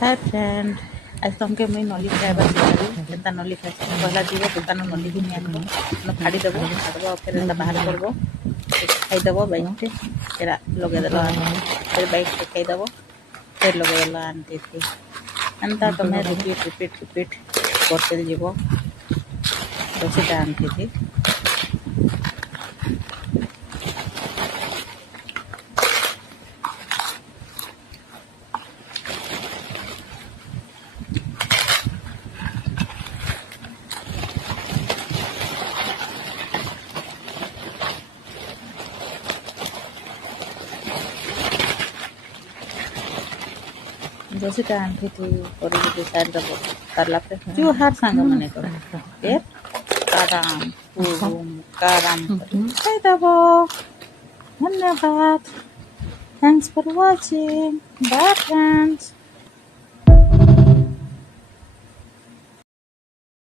hi friend आज तुमके मुई नली खाइबा दिखाबी केनता नली खाइ पहला जीव दुकान नली घिनि आनबो न फाड़ी देबो फाड़बो फिर एंता बाहर करबो खाइ देबो बाइक पे फिर लगे देलो फिर बाइक पे खाइ देबो फिर लगे देलो आंटी थी एंता तमे रिपीट करते जीव दसटा आंटी थी दसटा आंटी थी और डिसाइड देबो करला पे जो हर सांग मने कर फिर काराम खाइ देबो धन्यवाद thanks for watching bye friends